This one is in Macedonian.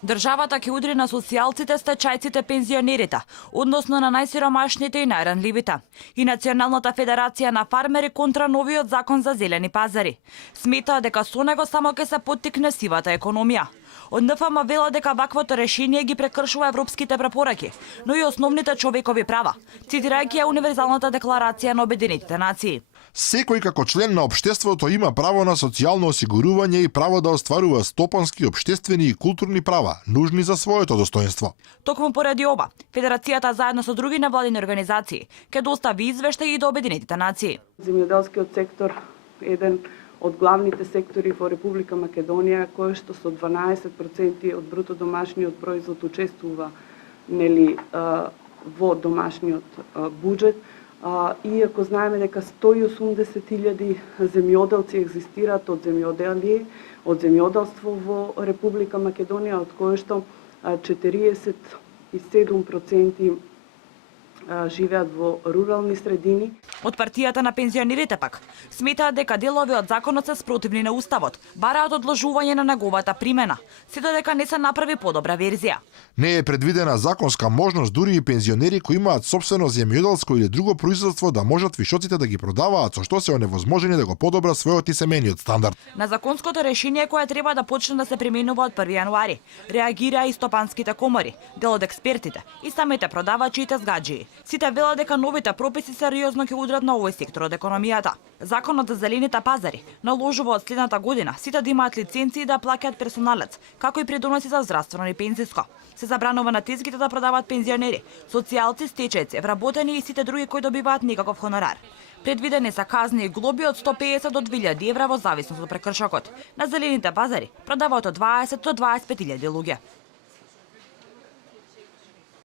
Државата ќе удри на социјалците, стачајците, пензионерите, односно на најсиромашните и најранливите. И Националната федерација на фармери контра новиот закон за зелени пазари. Сметаа дека со него само ќе се поттикне сивата економија. Од НФМ вела дека ваквото решение ги прекршува европските препораки, но и основните човекови права, цитирајќи ја Универзалната декларација на Обединетите нации. Секој како член на општеството има право на социјално осигурување и право да остварува стопански, општествени и културни права, нужни за своето достоинство. Токму поради ова, Федерацијата заедно со други невладини организации ќе достави извештај и до Обединетите нации. Земјоделскиот сектор е еден од главните сектори во Република Македонија, кој што со 12% од бруто домашниот производ учествува во домашниот буџет. Иако знаеме дека 180.000 земјоделци екзистираат од земјоделие, од земјоделство во Република Македонија, од кои што 47% живеат во рурални средини. Од партијата на пензионерите пак сметаат дека делови од законот се спротивни на уставот, бараат одложување на неговата примена, се додека не се направи подобра верзија. Не е предвидена законска можност дури и пензионери кои имаат сопствено земјоделско или друго производство да можат вишоците да ги продаваат, со што се оневозможени да го подобрат својот и семејниот стандард. На законското решение кое треба да почне да се применува од 1 јануари, реагираа и стопанските комори, дел од експертите и самите продавачи и тезгаџии. Сите велат дека новите прописи сериозно ќе удрат на овој сектор од економијата. Законот за зелените пазари наложува од следната година сите да имаат лиценции да плаќаат персоналец, како и придоноси за здравствено и пензиско. Се забранува на тезгите да продаваат пензионери, социјалци, стечајци, вработени и сите други кои добиваат никаков хонорар. Предвидени се казни и глоби од 150 до 2000 евра во зависност од прекршокот. На зелените пазари продаваат од 20 до 25.000 луѓе.